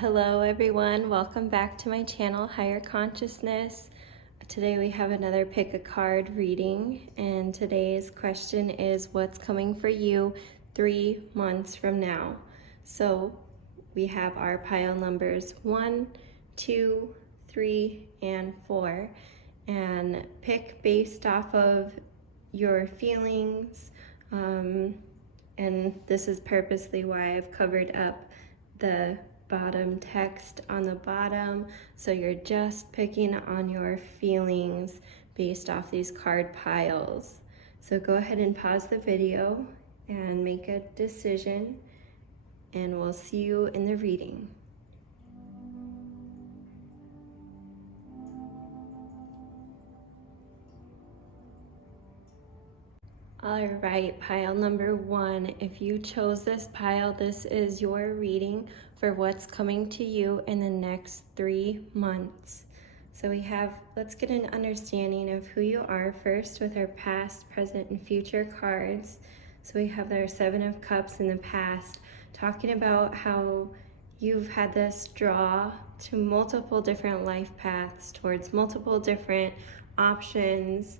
Hello everyone, welcome back to my channel, Higher Consciousness. Today we have another pick a card reading, and today's question is what's coming for you 3 months from now. So we have our pile numbers 1, 2, 3, and 4, and pick based off of your feelings, and this is purposely why I've covered up the bottom text on the bottom, so you're just picking on your feelings based off these card piles. So go ahead and pause the video and make a decision, and we'll see you in the reading. All right, pile number 1. If you chose this pile, this is your reading for what's coming to you in the next 3 months. So let's get an understanding of who you are first with our past, present, and future cards. So we have our 7 of Cups in the past, talking about how you've had this draw to multiple different life paths, towards multiple different options.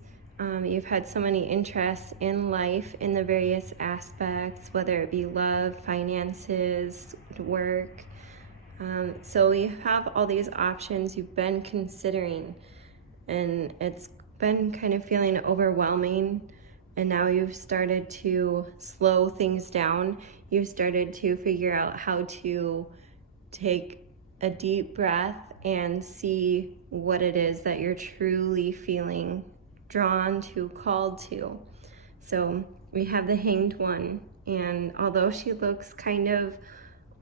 You've had so many interests in life in the various aspects, whether it be love, finances, work. So we have all these options you've been considering, and it's been kind of feeling overwhelming, and now you've started to slow things down. You've started to figure out how to take a deep breath and see what it is that you're truly feeling drawn to, called to. So we have the Hanged One, and although she looks kind of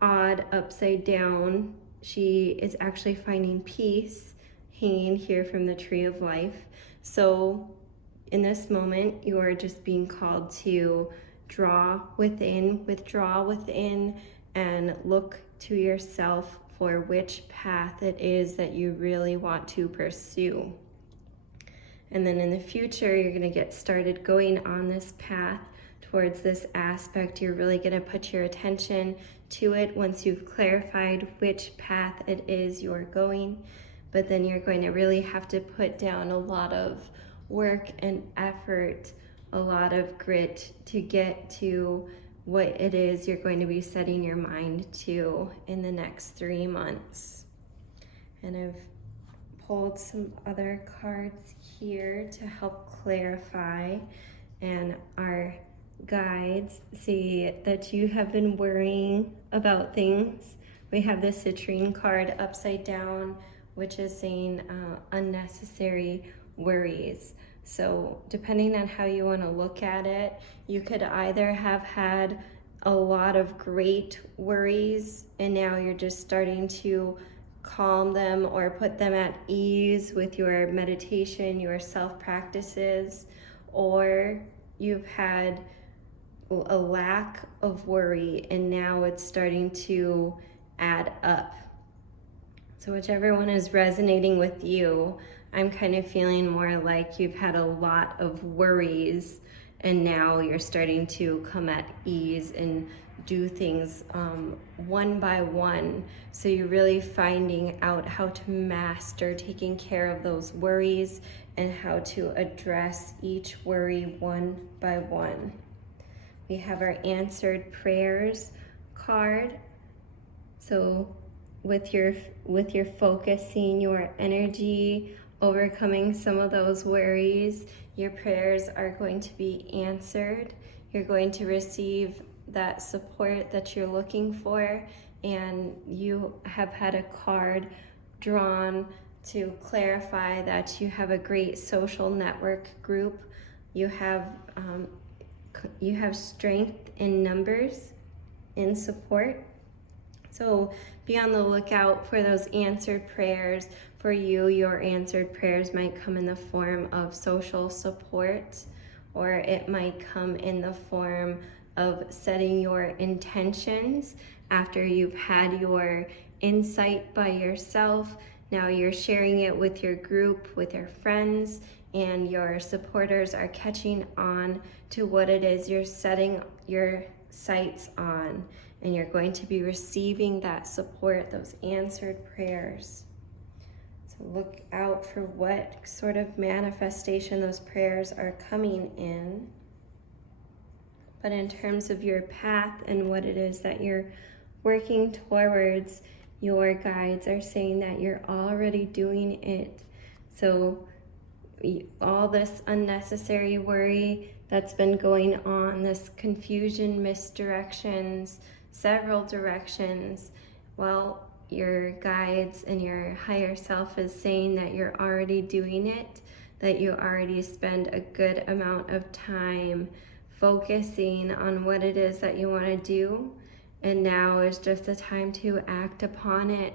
odd upside down, she is actually finding peace hanging here from the Tree of Life. So in this moment, you are just being called to draw within, withdraw within, and look to yourself for which path it is that you really want to pursue. And then in the future, you're going to get started going on this path towards this aspect. You're really going to put your attention to it once you've clarified which path it is you're going. But then you're going to really have to put down a lot of work and effort, a lot of grit to get to what it is you're going to be setting your mind to in the next 3 months. And I've pulled some other cards here to help clarify, and our guides see that you have been worrying about things. We have the citrine card upside down, which is saying unnecessary worries. So depending on how you want to look at it, you could either have had a lot of great worries and now you're just starting to calm them or put them at ease with your meditation, your self-practices, or you've had a lack of worry and now it's starting to add up. So whichever one is resonating with you, I'm kind of feeling more like you've had a lot of worries and now you're starting to come at ease and do things one by one. So you're really finding out how to master taking care of those worries and how to address each worry one by one. We have our answered prayers card. So with your focusing your energy, overcoming some of those worries, your prayers are going to be answered. You're going to receive that support that you're looking for, and you have had a card drawn to clarify that you have a great social network group. You have strength in numbers, in support. So be on the lookout for those answered prayers. For you, your answered prayers might come in the form of social support, or it might come in the form of setting your intentions after you've had your insight by yourself. Now you're sharing it with your group, with your friends, and your supporters are catching on to what it is you're setting your sights on. and you're going to be receiving that support, those answered prayers. So look out for what sort of manifestation those prayers are coming in. But in terms of your path and what it is that you're working towards, your guides are saying that you're already doing it. So all this unnecessary worry that's been going on, this confusion, misdirections, several directions, well, your guides and your higher self is saying that you're already doing it, that you already spend a good amount of time focusing on what it is that you want to do, and now is just the time to act upon it.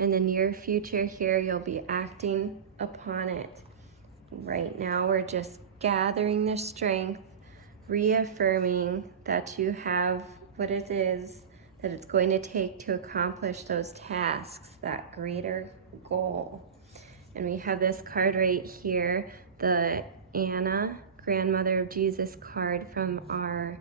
In the near future here, you'll be acting upon it. Right now, we're just gathering the strength, reaffirming that you have what it is that it's going to take to accomplish those tasks, that greater goal. And we have this card right here, the Anna, Grandmother of Jesus card from our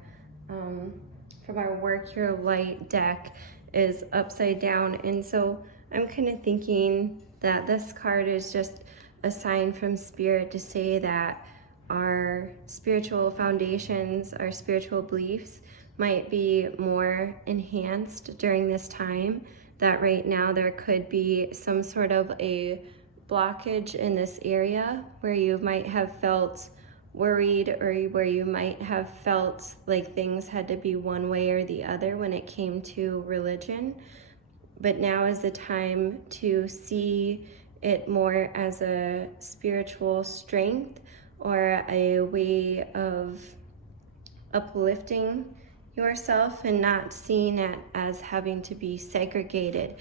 Work Your Light deck, is upside down. And so I'm kind of thinking that this card is just a sign from Spirit to say that our spiritual foundations, our spiritual beliefs might be more enhanced during this time, that right now there could be some sort of a blockage in this area where you might have felt worried, or where you might have felt like things had to be one way or the other when it came to religion. But now is the time to see it more as a spiritual strength or a way of uplifting yourself, and not seeing it as having to be segregated,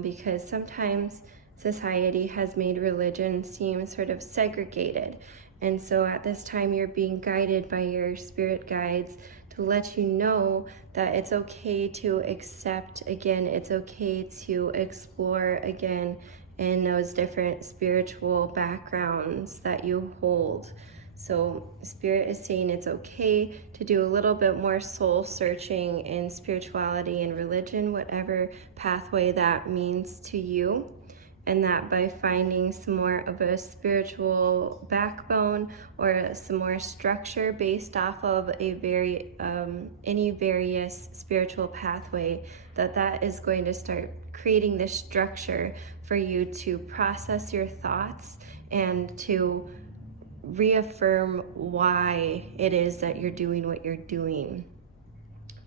because sometimes society has made religion seem sort of segregated. And so at this time, you're being guided by your spirit guides to let you know that it's okay to accept again, it's okay to explore again in those different spiritual backgrounds that you hold. So Spirit is saying it's okay to do a little bit more soul searching in spirituality and religion, whatever pathway that means to you. And that by finding some more of a spiritual backbone or some more structure based off of a any various spiritual pathway, that is going to start creating this structure for you to process your thoughts and to reaffirm why it is that you're doing what you're doing.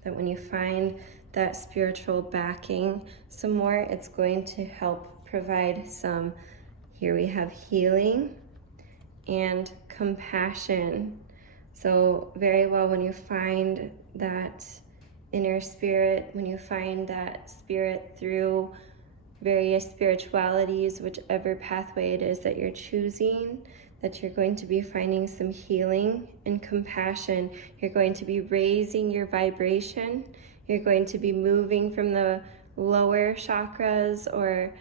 That when you find that spiritual backing some more, it's going to help provide some, here we have healing and compassion. So very well, when you find that inner spirit, when you find that spirit through various spiritualities, whichever pathway it is that you're choosing, that you're going to be finding some healing and compassion. You're going to be raising your vibration. You're going to be moving from the lower chakras, or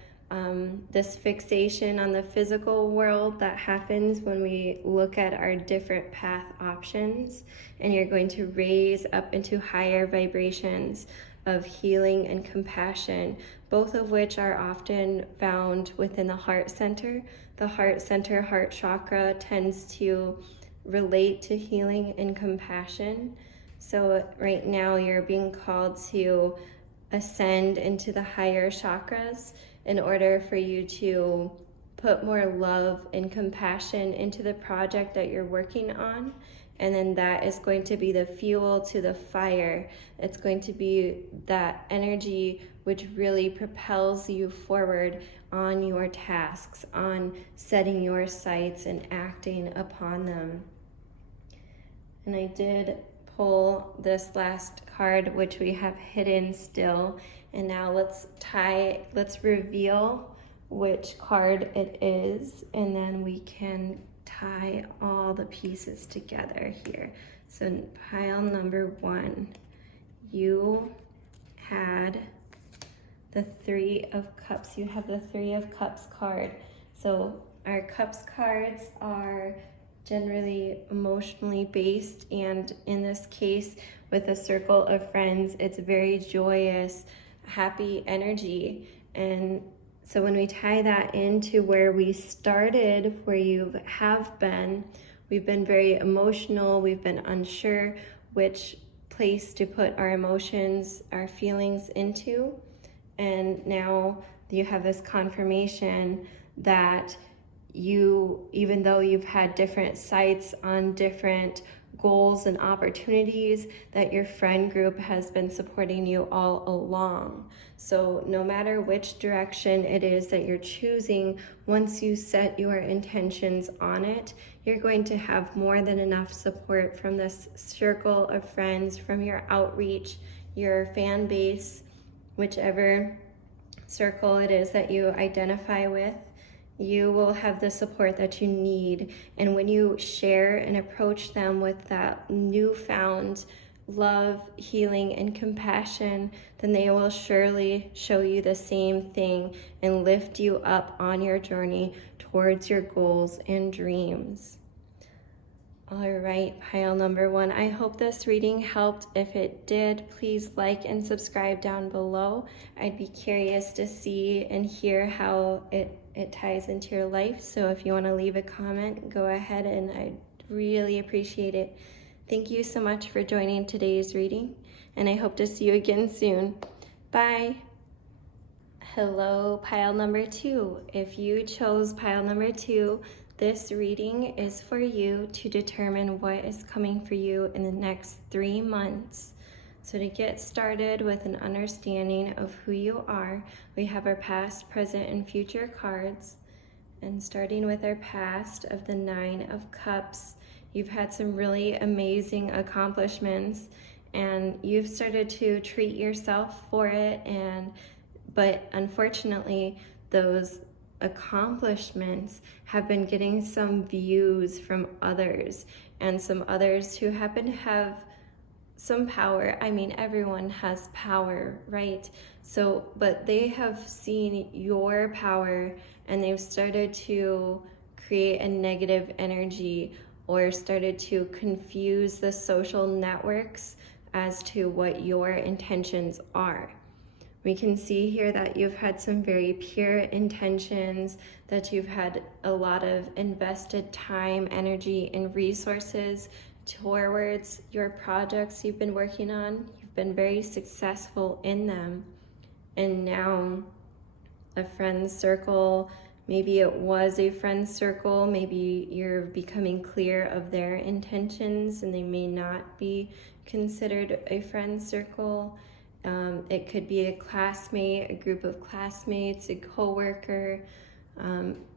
this fixation on the physical world that happens when we look at our different path options, and you're going to raise up into higher vibrations of healing and compassion, both of which are often found within the heart center. The heart center, heart chakra, tends to relate to healing and compassion. So right now you're being called to ascend into the higher chakras in order for you to put more love and compassion into the project that you're working on. And then that is going to be the fuel to the fire. It's going to be that energy which really propels you forward on your tasks, on setting your sights and acting upon them. And I did pull this last card, which we have hidden still. And now let's reveal which card it is, and then we can tie all the pieces together here. So pile number 1, you had the 3 of Cups. You have the 3 of Cups card. So our Cups cards are generally emotionally based, and in this case with a circle of friends, it's very joyous, happy energy. And so when we tie that into where we started, where you have been, we've been very emotional, we've been unsure which place to put our emotions, our feelings into, and now you have this confirmation that you, even though you've had different sights on different goals and opportunities, that your friend group has been supporting you all along. So no matter which direction it is that you're choosing, once you set your intentions on it, you're going to have more than enough support from this circle of friends, from your outreach, your fan base, whichever circle it is that you identify with. You will have the support that you need. And when you share and approach them with that newfound love, healing, and compassion, then they will surely show you the same thing and lift you up on your journey towards your goals and dreams. All right, pile number 1. I hope this reading helped. If it did, please like and subscribe down below. I'd be curious to see and hear how it ties into your life. So if you want to leave a comment, go ahead, and I'd really appreciate it. Thank you so much for joining today's reading, and I hope to see you again soon. Bye. Hello, pile number 2. If you chose pile number 2, this reading is for you to determine what is coming for you in the next 3 months. So to get started with an understanding of who you are, we have our past, present, and future cards. And starting with our past of the 9 of Cups, you've had some really amazing accomplishments, and you've started to treat yourself for it, but unfortunately those accomplishments have been getting some views from others, and some others who happen to have some power. I mean, everyone has power, right? So, but they have seen your power, and they've started to create a negative energy, or started to confuse the social networks as to what your intentions are. We can see here that you've had some very pure intentions, that you've had a lot of invested time, energy, and resources towards your projects you've been working on. You've been very successful in them. And now a friend's circle, maybe it was a friend's circle, maybe you're becoming clear of their intentions and they may not be considered a friend's circle. It could be a classmate, a group of classmates, a coworker.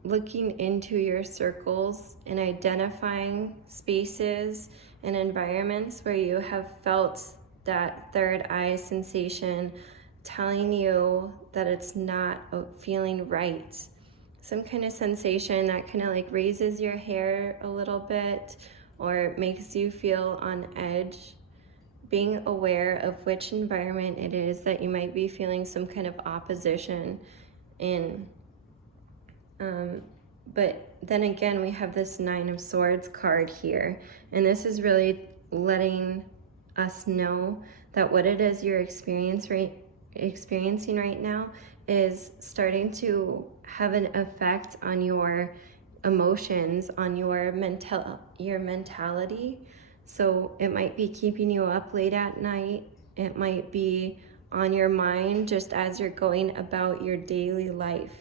Looking into your circles and identifying spaces and environments where you have felt that third eye sensation telling you that it's not feeling right. Some kind of sensation that kind of like raises your hair a little bit or makes you feel on edge. Being aware of which environment it is that you might be feeling some kind of opposition in. But then again, we have this 9 of Swords card here, and this is really letting us know that what it is you're experiencing right now is starting to have an effect on your emotions, on your mentality. So it might be keeping you up late at night. It might be on your mind just as you're going about your daily life.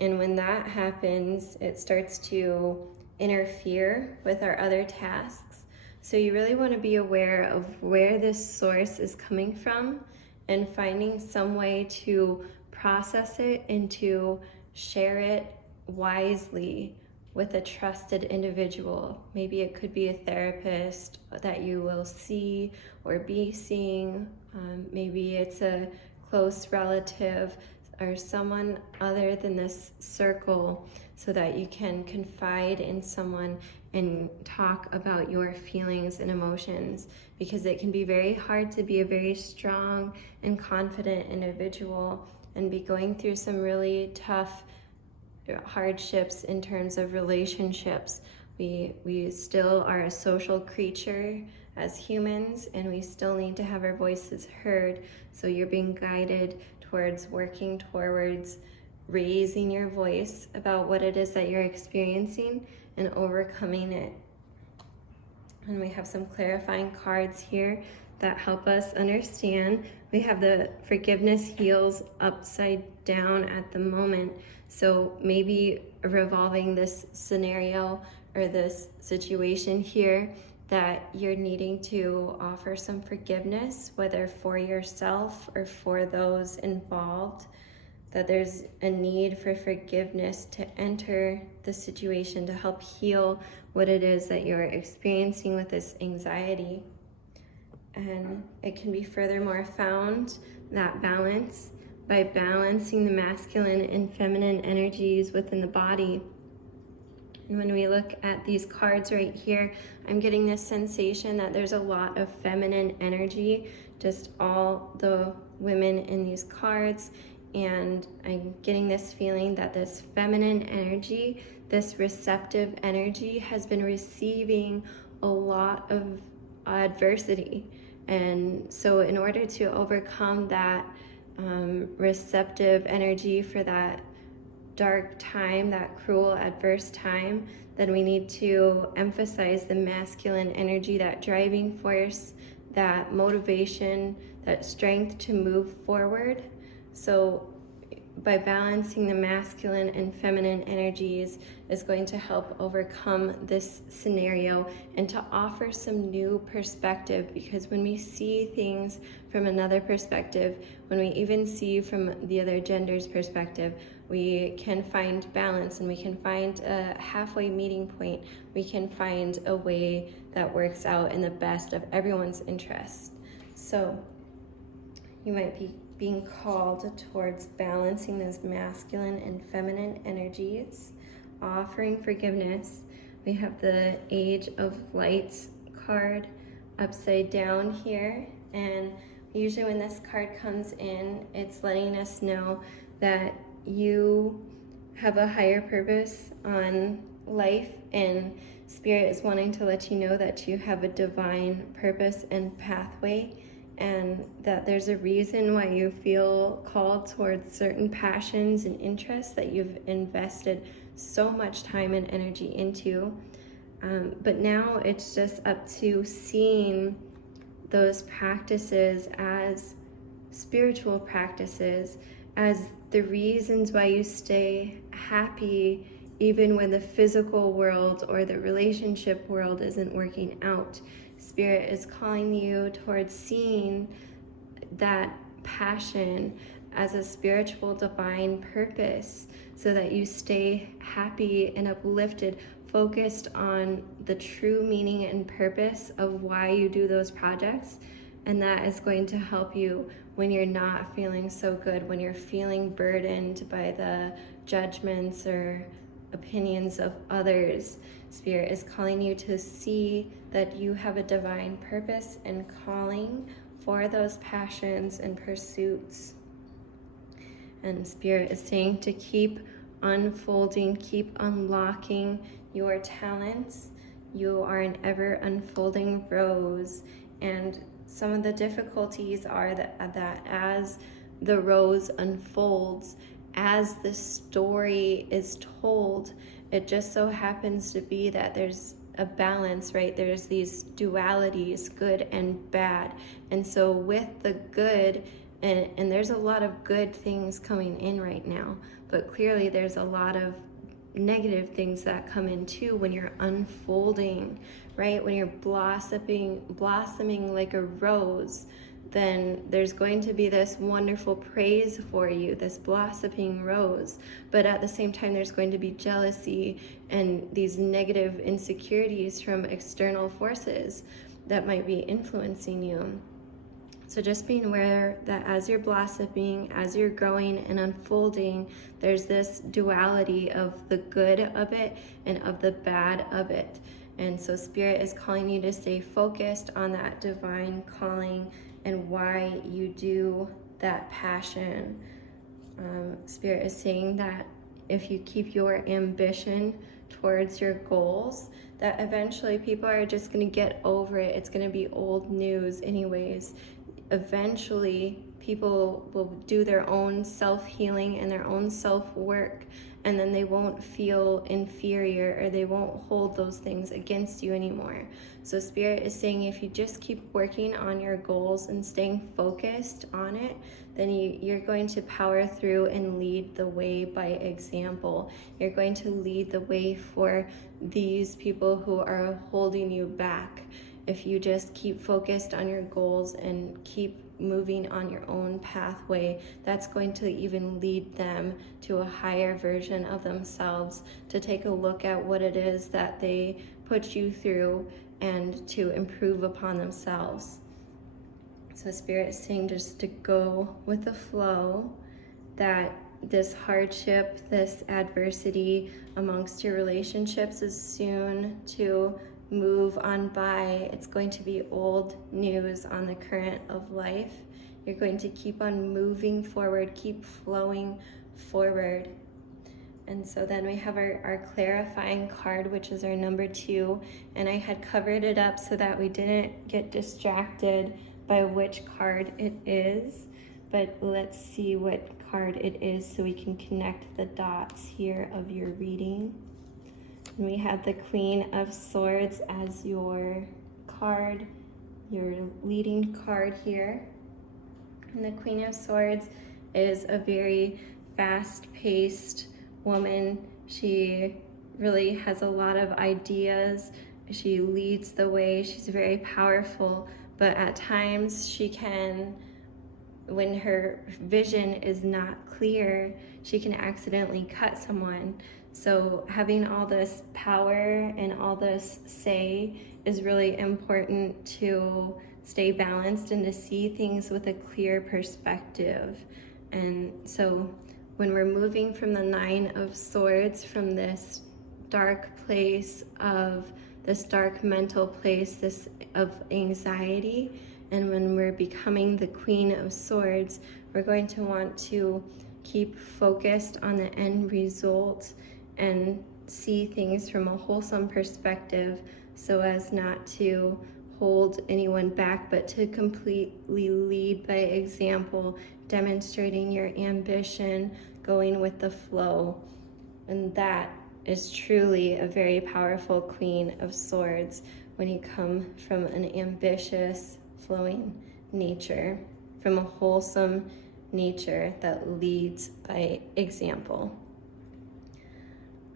And when that happens, it starts to interfere with our other tasks. So you really want to be aware of where this source is coming from and finding some way to process it and to share it wisely with a trusted individual. Maybe it could be a therapist that you will see or be seeing. Maybe it's a close relative or someone other than this circle, so that you can confide in someone and talk about your feelings and emotions, because it can be very hard to be a very strong and confident individual and be going through some really tough hardships in terms of relationships We still are a social creature as humans, and we still need to have our voices heard. So you're being guided towards working towards raising your voice about what it is that you're experiencing and overcoming it. And we have some clarifying cards here that help us understand. We have the forgiveness heals upside down at the moment. So maybe revolving this scenario or this situation here, that you're needing to offer some forgiveness, whether for yourself or for those involved, that there's a need for forgiveness to enter the situation to help heal what it is that you're experiencing with this anxiety. And it can be furthermore found, that balance, by balancing the masculine and feminine energies within the body. And when we look at these cards right here, I'm getting this sensation that there's a lot of feminine energy, just all the women in these cards. And I'm getting this feeling that this feminine energy, this receptive energy, has been receiving a lot of adversity. And so in order to overcome that receptive energy for that dark time, that cruel, adverse time, then we need to emphasize the masculine energy, that driving force, that motivation, that strength to move forward. So by balancing the masculine and feminine energies is going to help overcome this scenario and to offer some new perspective, because when we see things from another perspective, when we even see from the other gender's perspective, we can find balance and we can find a halfway meeting point. We can find a way that works out in the best of everyone's interest. So you might be being called towards balancing those masculine and feminine energies, offering forgiveness. We have the Age of Lights card upside down here, and usually when this card comes in, it's letting us know that you have a higher purpose on life, and Spirit is wanting to let you know that you have a divine purpose and pathway, and that there's a reason why you feel called towards certain passions and interests that you've invested so much time and energy into. But now it's just up to seeing those practices as spiritual practices, as the reasons why you stay happy even when the physical world or the relationship world isn't working out. Spirit is calling you towards seeing that passion as a spiritual divine purpose, so that you stay happy and uplifted, focused on the true meaning and purpose of why you do those projects. And that is going to help you when you're not feeling so good, when you're feeling burdened by the judgments or opinions of others. Spirit is calling you to see that you have a divine purpose and calling for those passions and pursuits. And Spirit is saying to keep unfolding, keep unlocking your talents. You are an ever unfolding rose, and some of the difficulties are that as the rose unfolds, as the story is told, it just so happens to be that there's a balance, right? There's these dualities, good and bad. And so with the good, and there's a lot of good things coming in right now, but clearly there's a lot of negative things that come in too when you're unfolding, right? When you're blossoming like a rose, then there's going to be this wonderful praise for you, this blossoming rose. But at the same time, there's going to be jealousy and these negative insecurities from external forces that might be influencing you. So just being aware that as you're blossoming, as you're growing and unfolding, there's this duality of the good of it and of the bad of it. And so Spirit is calling you to stay focused on that divine calling and why you do that passion. Spirit is saying that if you keep your ambition towards your goals, that eventually people are just going to get over it. It's going to be old news anyways. Eventually people will do their own self-healing and their own self-work, and then they won't feel inferior, or they won't hold those things against you anymore. So Spirit is saying, if you just keep working on your goals and staying focused on it, then you're going to power through and lead the way by example. You're going to lead the way for these people who are holding you back. If you just keep focused on your goals and keep moving on your own pathway, that's going to even lead them to a higher version of themselves, to take a look at what it is that they put you through and to improve upon themselves. So Spirit is saying just to go with the flow, that this hardship, this adversity amongst your relationships is soon to move on by. It's going to be old news on the current of life. You're going to keep on moving forward, keep flowing forward. And so then we have our clarifying card, which is our number 2. And I had covered it up so that we didn't get distracted by which card it is. But let's see what card it is so we can connect the dots here of your reading. And we have the Queen of Swords as your card, your leading card here. And the Queen of Swords is a very fast-paced woman. She really has a lot of ideas. She leads the way. She's very powerful, but at times she can, when her vision is not clear, she can accidentally cut someone. So having all this power and all this say is really important to stay balanced and to see things with a clear perspective. And so when we're moving from the 9 of Swords, from this dark place of this dark mental place, this of anxiety, and when we're becoming the Queen of Swords, we're going to want to keep focused on the end result and see things from a wholesome perspective, so as not to hold anyone back, but to completely lead by example, demonstrating your ambition, going with the flow. And that is truly a very powerful Queen of Swords when you come from an ambitious, flowing nature, from a wholesome nature that leads by example.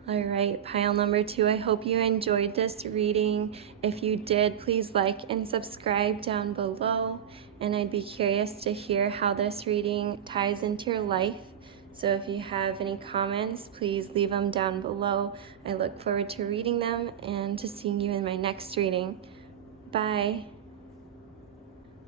All right, pile number 2, I hope you enjoyed this reading. If you did, please like and subscribe down below. And I'd be curious to hear how this reading ties into your life. So if you have any comments, please leave them down below. I look forward to reading them and to seeing you in my next reading. Bye.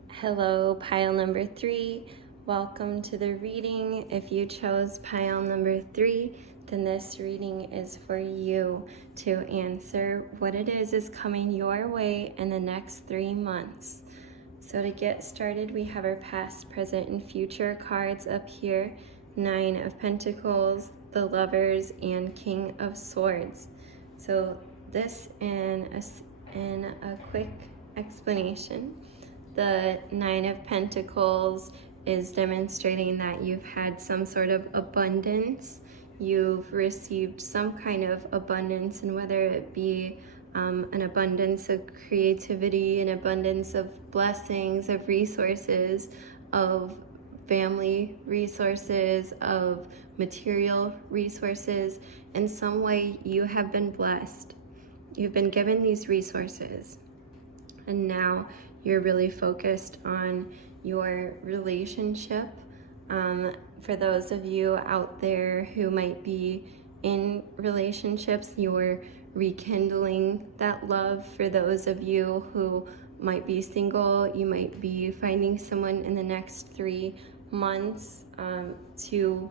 Hello, pile number 3. Welcome to the reading. If you chose pile number 3, then this reading is for you to answer what it is coming your way in the next 3 months. So to get started, we have our past, present, and future cards up here. 9 of Pentacles, the Lovers, and King of Swords. So this in a quick explanation. The 9 of Pentacles is demonstrating that you've had some sort of abundance. You've received some kind of abundance, and whether it be an abundance of creativity, an abundance of blessings, of resources, of family resources, of material resources, in some way you have been blessed. You've been given these resources, and now you're really focused on your relationship. For those of you out there who might be in relationships, you're rekindling that love. For those of you who might be single, you might be finding someone in the next 3 months to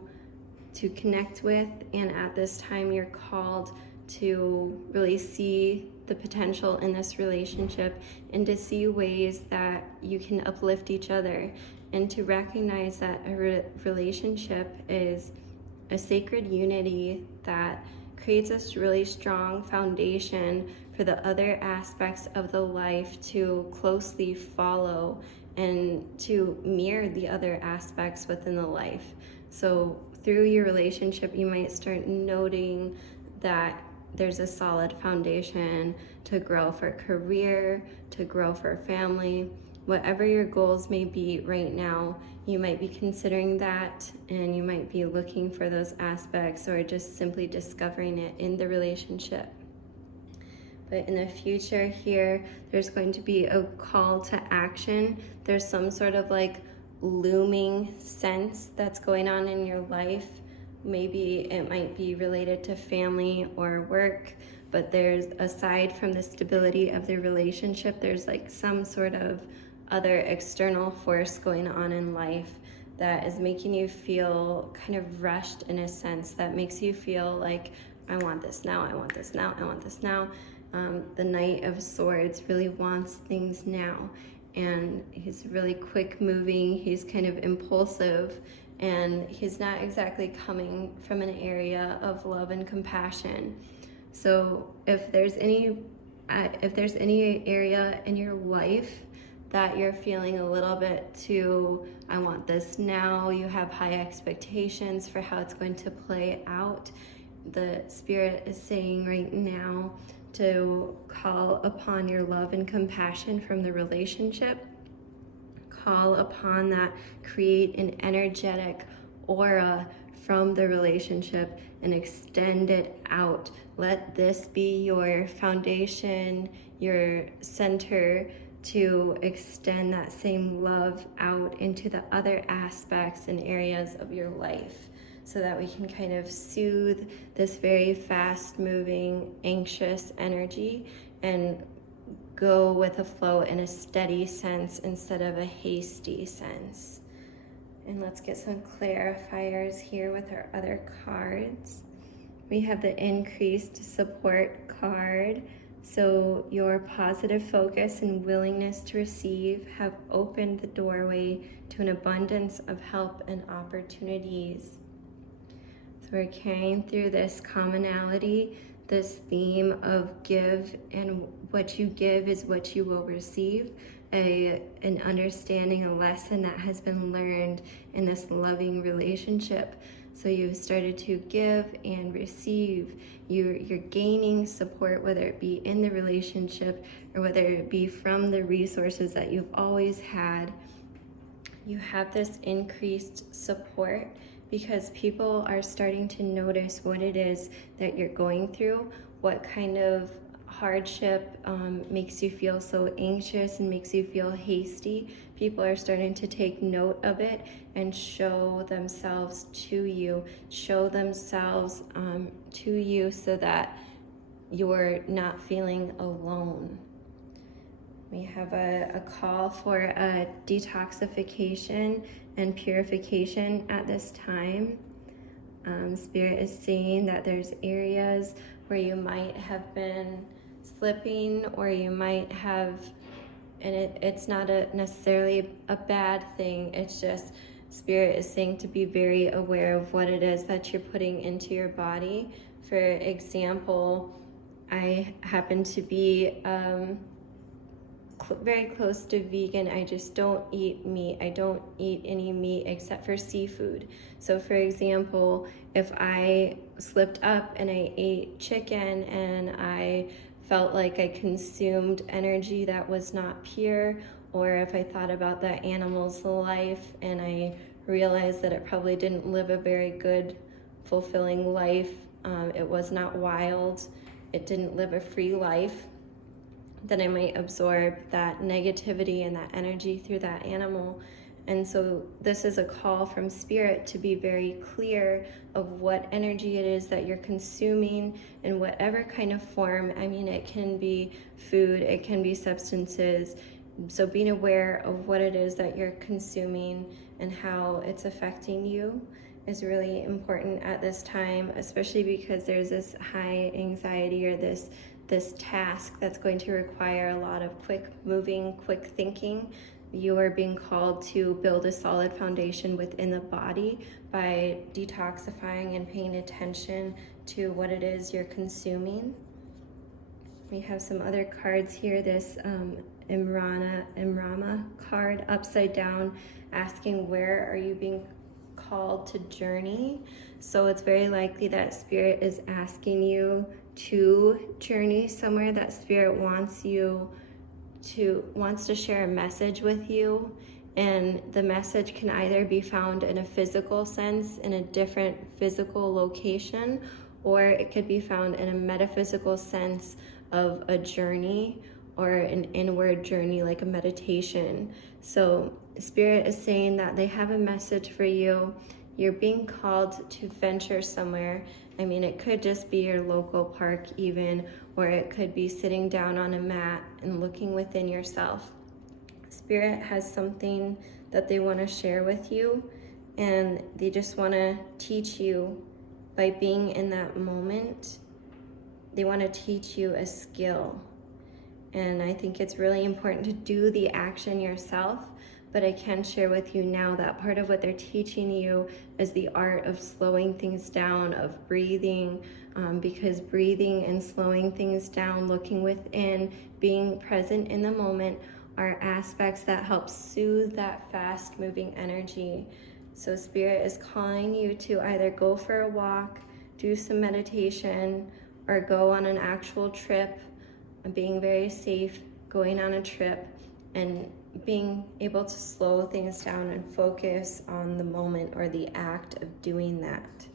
connect with, and at this time you're called to really see the potential in this relationship and to see ways that you can uplift each other, and to recognize that a relationship is a sacred unity that creates this really strong foundation for the other aspects of the life to closely follow and to mirror the other aspects within the life. So through your relationship, you might start noting that there's a solid foundation to grow for career, to grow for family. Whatever your goals may be right now, you might be considering that, and you might be looking for those aspects or just simply discovering it in the relationship. But in the future here, there's going to be a call to action. There's some sort of like looming sense that's going on in your life. Maybe it might be related to family or work, but there's, aside from the stability of the relationship, there's like some sort of other external force going on in life that is making you feel kind of rushed in a sense, that makes you feel like, I want this now, I want this now, I want this now. The Knight of Swords really wants things now, and he's really quick moving, he's kind of impulsive, and he's not exactly coming from an area of love and compassion. So if there's any area in your life that you're feeling a little bit too, I want this now, you have high expectations for how it's going to play out, the Spirit is saying right now to call upon your love and compassion from the relationship. Call upon that, create an energetic aura from the relationship and extend it out. Let this be your foundation, your center, to extend that same love out into the other aspects and areas of your life, so that we can kind of soothe this very fast-moving, anxious energy and go with a flow in a steady sense instead of a hasty sense. And let's get some clarifiers here with our other cards. We have the increased support card. So your positive focus and willingness to receive have opened the doorway to an abundance of help and opportunities. So we're carrying through this commonality, this theme of give, and what you give is what you will receive. An understanding, a lesson that has been learned in this loving relationship. So you've started to give and receive. You're gaining support, whether it be in the relationship or whether it be from the resources that you've always had. You have this increased support because people are starting to notice what it is that you're going through, what kind of hardship makes you feel so anxious and makes you feel hasty. People are starting to take note of it and show themselves to you, so that you're not feeling alone. We have a call for a detoxification and purification at this time. Spirit is saying that there's areas where you might have been slipping, or you might have, and it's not necessarily a bad thing, it's just Spirit is saying to be very aware of what it is that you're putting into your body. For example, I happen to be very close to vegan. I just don't eat meat. I don't eat any meat except for seafood. So for example, if I slipped up and I ate chicken and I felt like I consumed energy that was not pure, or if I thought about that animal's life and I realized that it probably didn't live a very good, fulfilling life, it was not wild, it didn't live a free life, then I might absorb that negativity and that energy through that animal. And so this is a call from Spirit to be very clear of what energy it is that you're consuming in whatever kind of form. I mean, it can be food, it can be substances. So being aware of what it is that you're consuming and how it's affecting you is really important at this time, especially because there's this high anxiety or this task that's going to require a lot of quick moving, quick thinking you are being called to build a solid foundation within the body by detoxifying and paying attention to what it is you're consuming. We have some other cards here. This Imrama card upside down, asking where are you being called to journey. So it's very likely that Spirit is asking you to journey somewhere, that Spirit wants to share a message with you. And the message can either be found in a physical sense, in a different physical location, or it could be found in a metaphysical sense of a journey or an inward journey, like a meditation. So Spirit is saying that they have a message for you. You're being called to venture somewhere. I mean, it could just be your local park even, or it could be sitting down on a mat and looking within yourself. Spirit has something that they want to share with you, and they just want to teach you by being in that moment. They want to teach you a skill. And I think it's really important to do the action yourself, but I can share with you now that part of what they're teaching you is the art of slowing things down, of breathing, because breathing and slowing things down, looking within, being present in the moment are aspects that help soothe that fast-moving energy. So Spirit is calling you to either go for a walk, do some meditation, or go on an actual trip, being very safe, going on a trip, and being able to slow things down and focus on the moment or the act of doing that.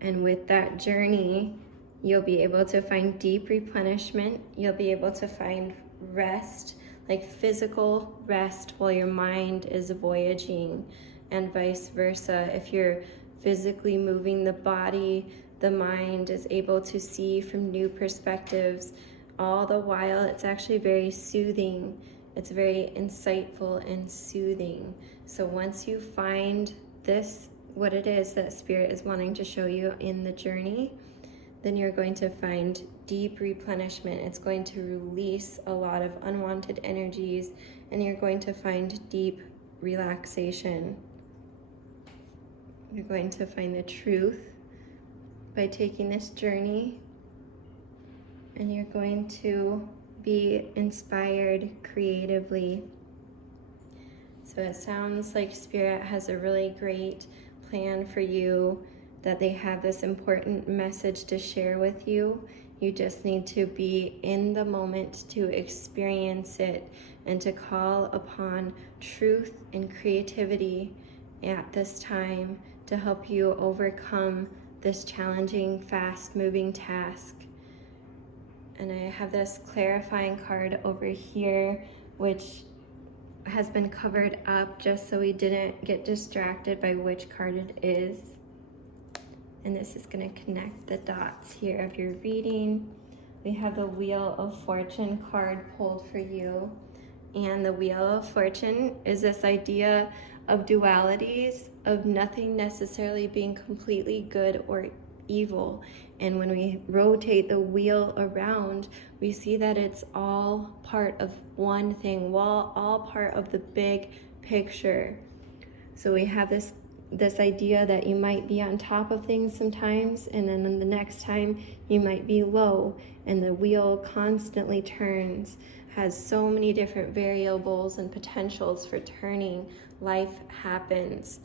And with that journey, you'll be able to find deep replenishment. You'll be able to find rest, like physical rest, while your mind is voyaging, and vice versa. If you're physically moving the body, the mind is able to see from new perspectives. All the while, it's actually very soothing. It's very insightful and soothing. So once you find this, what it is that Spirit is wanting to show you in the journey, then you're going to find deep replenishment. It's going to release a lot of unwanted energies, and you're going to find deep relaxation. You're going to find the truth by taking this journey, and you're going to be inspired creatively. So it sounds like Spirit has a really great plan for you, that they have this important message to share with you. You just need to be in the moment to experience it and to call upon truth and creativity at this time to help you overcome this challenging, fast-moving task. And I have this clarifying card over here, which has been covered up just so we didn't get distracted by which card it is. And this is going to connect the dots here of your reading. We have the Wheel of Fortune card pulled for you. And the Wheel of Fortune is this idea of dualities, of nothing necessarily being completely good or evil. And when we rotate the wheel around, we see that it's all part of one thing, all part of the big picture. So we have this idea that you might be on top of things sometimes, and then the next time you might be low, and the wheel constantly turns, has so many different variables and potentials for turning. Life happens.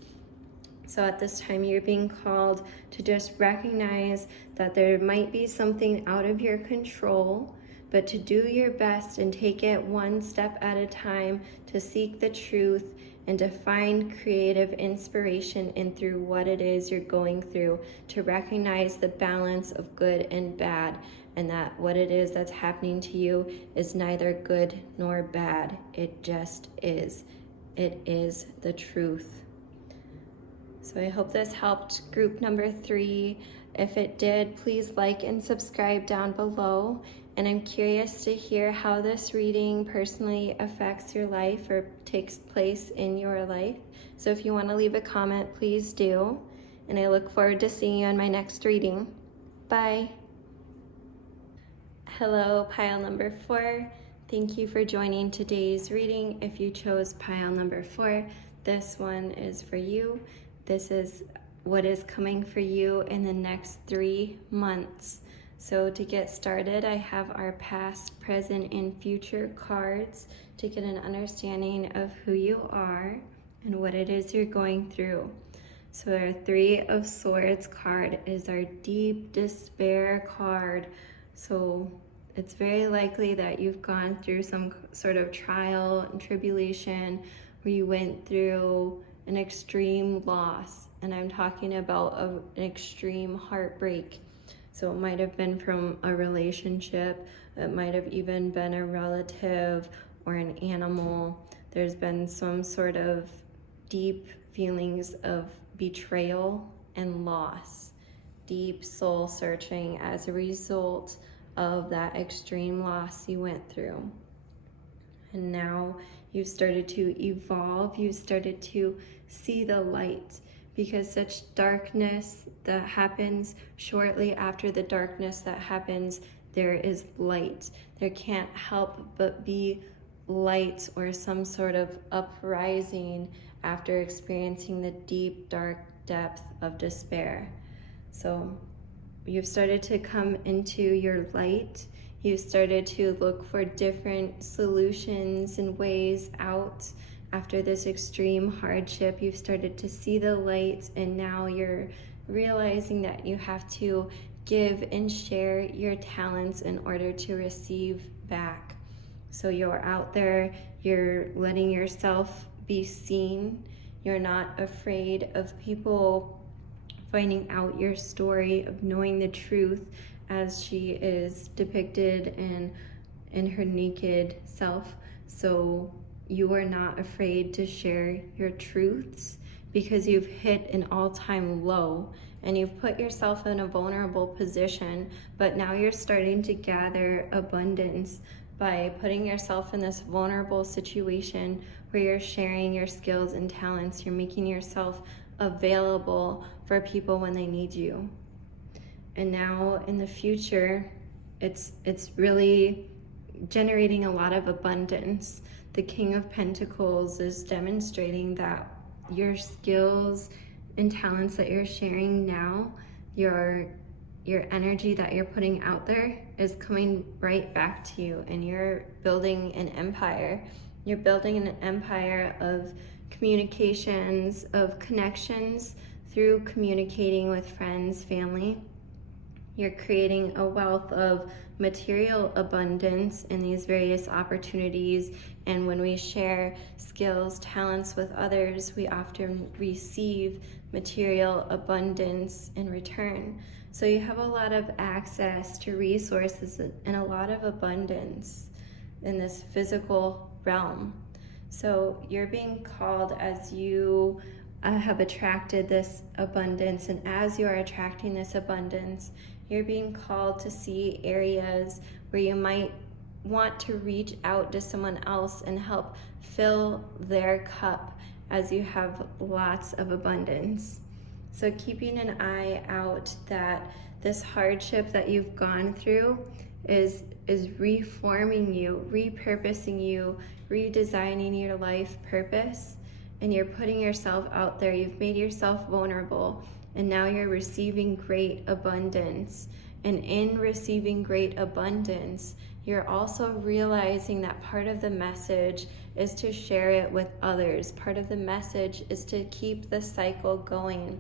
So at this time, you're being called to just recognize that there might be something out of your control, but to do your best and take it one step at a time, to seek the truth and to find creative inspiration in through what it is you're going through, to recognize the balance of good and bad, and that what it is that's happening to you is neither good nor bad. It just is. It is the truth. So I hope this helped group number 3. If it did, please like and subscribe down below. And I'm curious to hear how this reading personally affects your life or takes place in your life. So if you want to leave a comment, please do. And I look forward to seeing you in my next reading. Bye. Hello, pile number 4. Thank you for joining today's reading. If you chose pile number 4, this one is for you. This is what is coming for you in the next 3 months. So to get started, I have our past, present, and future cards to get an understanding of who you are and what it is you're going through. So our 3 of Swords card is our deep despair card. So it's very likely that you've gone through some sort of trial and tribulation where you went through an extreme loss. And I'm talking about an extreme heartbreak. So it might have been from a relationship. It might have even been a relative or an animal. There's been some sort of deep feelings of betrayal and loss. Deep soul searching as a result of that extreme loss you went through. And now you've started to evolve, you've started to see the light, because such darkness that happens shortly after the darkness that happens, there is light. There can't help but be light or some sort of uprising after experiencing the deep, dark depth of despair. So you've started to come into your light. You've started to look for different solutions and ways out. After this extreme hardship, you've started to see the light, and now you're realizing that you have to give and share your talents in order to receive back. So you're out there, you're letting yourself be seen. You're not afraid of people finding out your story, of knowing the truth as she is depicted in her naked self. So you are not afraid to share your truths, because you've hit an all-time low and you've put yourself in a vulnerable position, but now you're starting to gather abundance by putting yourself in this vulnerable situation where you're sharing your skills and talents. You're making yourself available for people when they need you. And now in the future, it's really generating a lot of abundance. The King of Pentacles is demonstrating that your skills and talents that you're sharing now, your energy that you're putting out there is coming right back to you, and you're building an empire. You're building an empire of communications, of connections through communicating with friends, family. You're creating a wealth of material abundance in these various opportunities. And when we share skills, talents with others, we often receive material abundance in return. So you have a lot of access to resources and a lot of abundance in this physical realm. So you're being called, as you have attracted this abundance, and as you are attracting this abundance, you're being called to see areas where you might want to reach out to someone else and help fill their cup as you have lots of abundance. So keeping an eye out that this hardship that you've gone through is reforming you, repurposing you, redesigning your life purpose, and you're putting yourself out there. You've made yourself vulnerable, and now you're receiving great abundance. And in receiving great abundance, you're also realizing that part of the message is to share it with others. Part of the message is to keep the cycle going,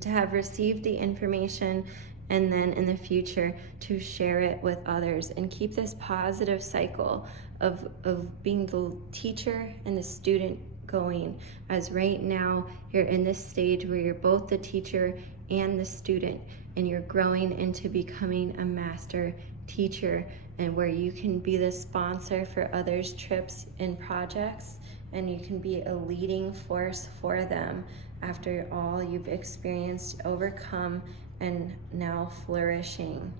to have received the information, and then in the future to share it with others and keep this positive cycle of being the teacher and the student going. As right now you're in this stage where you're both the teacher and the student, and you're growing into becoming a master teacher, and where you can be the sponsor for others' trips and projects, and you can be a leading force for them after all you've experienced, overcome, and now flourishing.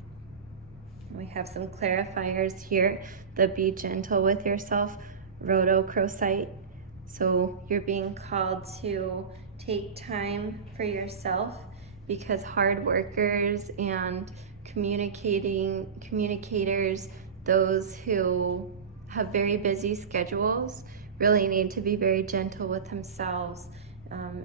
We have some clarifiers here. The be gentle with yourself, rhodochrosite. So you're being called to take time for yourself, because hard workers and communicators, those who have very busy schedules, really need to be very gentle with themselves.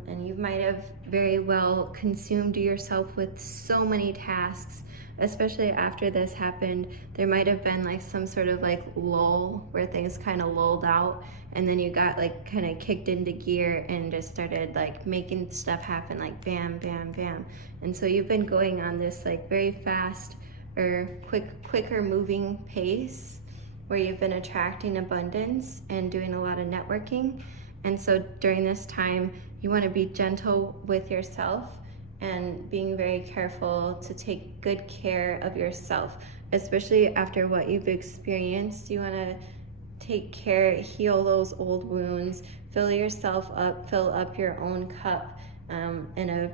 And you might have very well consumed yourself with so many tasks, especially after this happened. There might have been like some sort of like lull where things kind of lulled out, and then you got like kind of kicked into gear and just started like making stuff happen, like bam, bam, bam. And so you've been going on this like very fast or quicker moving pace where you've been attracting abundance and doing a lot of networking. And so during this time, you want to be gentle with yourself and being very careful to take good care of yourself, especially after what you've experienced. You want to take care, heal those old wounds, fill yourself up, fill up your own cup in a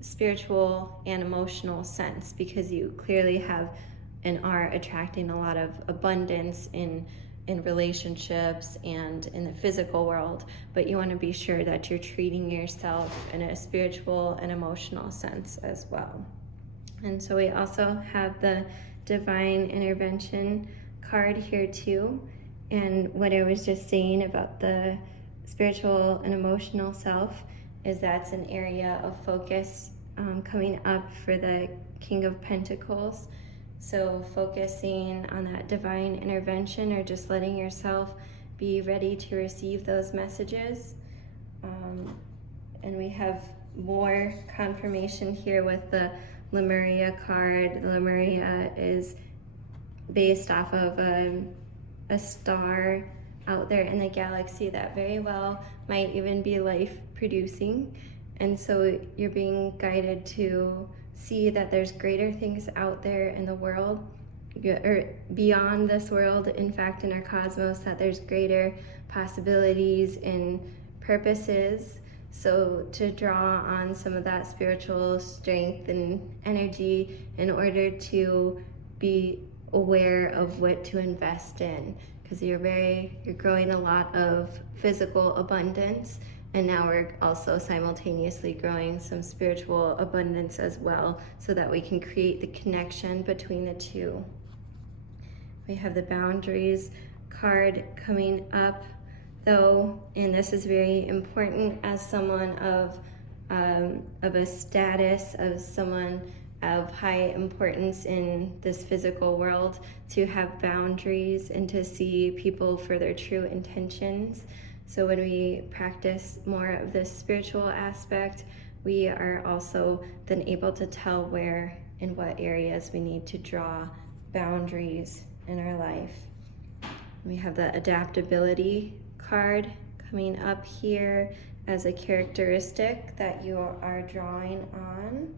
spiritual and emotional sense, because you clearly have and are attracting a lot of abundance in relationships and in the physical world, but you want to be sure that you're treating yourself in a spiritual and emotional sense as well. And so we also have the divine intervention card here too. And what I was just saying about the spiritual and emotional self is that's an area of focus coming up for the King of Pentacles. So focusing on that divine intervention, or just letting yourself be ready to receive those messages. And we have more confirmation here with the Lemuria card. The Lemuria is based off of a star out there in the galaxy that very well might even be life producing. And so you're being guided to see that there's greater things out there in the world, or beyond this world, in fact, in our cosmos, that there's greater possibilities and purposes. So to draw on some of that spiritual strength and energy in order to be aware of what to invest in, because you're growing a lot of physical abundance, and now we're also simultaneously growing some spiritual abundance as well, so that we can create the connection between the two. We have the boundaries card coming up though, and this is very important as someone of a status, of someone of high importance in this physical world, to have boundaries and to see people for their true intentions. So when we practice more of this spiritual aspect, we are also then able to tell where and what areas we need to draw boundaries in our life. We have the adaptability card coming up here as a characteristic that you are drawing on.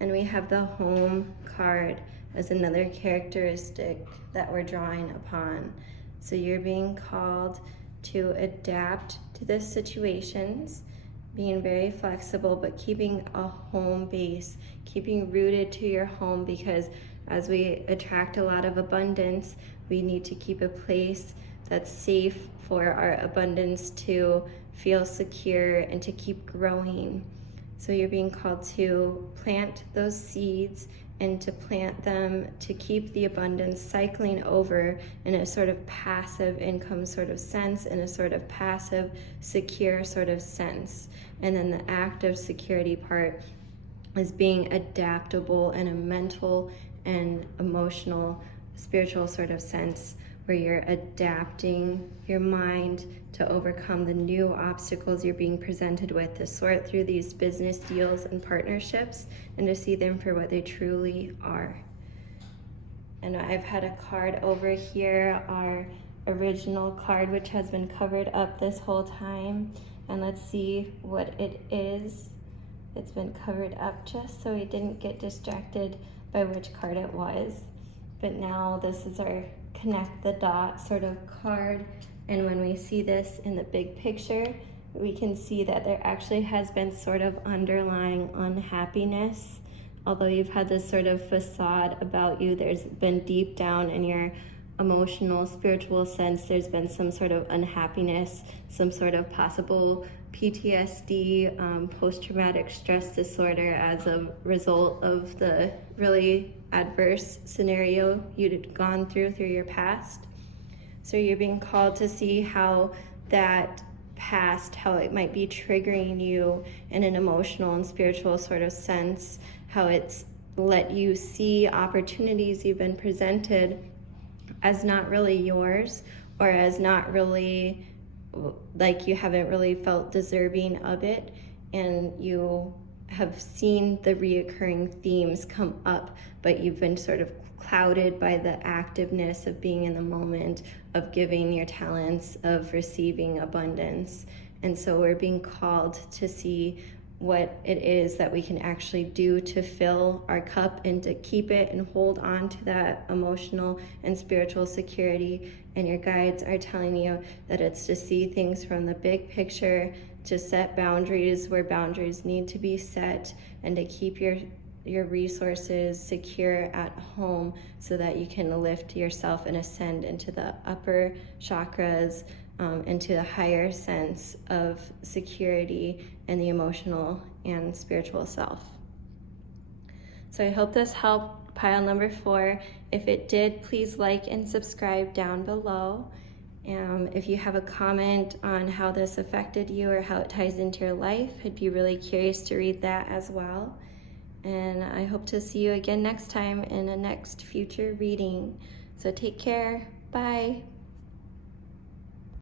And we have the home card as another characteristic that we're drawing upon. So you're being called to adapt to the situations, being very flexible, but keeping a home base, keeping rooted to your home, because as we attract a lot of abundance, we need to keep a place that's safe for our abundance to feel secure and to keep growing. So you're being called to plant those seeds and to plant them to keep the abundance cycling over in a sort of passive income sort of sense, in a sort of passive, secure sort of sense. And then the active security part is being adaptable in a mental and emotional, spiritual sort of sense, where you're adapting your mind to overcome the new obstacles you're being presented with, to sort through these business deals and partnerships and to see them for what they truly are. And I've had a card over here, our original card, which has been covered up this whole time. And let's see what it is. It's been covered up just so we didn't get distracted by which card it was. But now this is our connect the dot sort of card. And when we see this in the big picture, we can see that there actually has been sort of underlying unhappiness. Although you've had this sort of facade about you, there's been deep down in your emotional, spiritual sense, there's been some sort of unhappiness, some sort of possible PTSD, post-traumatic stress disorder, as a result of the really adverse scenario you'd gone through your past. So you're being called to see how that past, how it might be triggering you in an emotional and spiritual sort of sense, how it's let you see opportunities you've been presented as not really yours, or as not really, like you haven't really felt deserving of it, and you have seen the reoccurring themes come up, but you've been sort of clouded by the activeness of being in the moment, of giving your talents, of receiving abundance. And so we're being called to see what it is that we can actually do to fill our cup and to keep it and hold on to that emotional and spiritual security. And your guides are telling you that it's to see things from the big picture, to set boundaries where boundaries need to be set, and to keep your resources secure at home so that you can lift yourself and ascend into the upper chakras, into a higher sense of security in the emotional and spiritual self. So I hope this helped pile number 4. If it did, please like and subscribe down below. If you have a comment on how this affected you or how it ties into your life, I'd be really curious to read that as well. And I hope to see you again next time in a next future reading. So take care. Bye.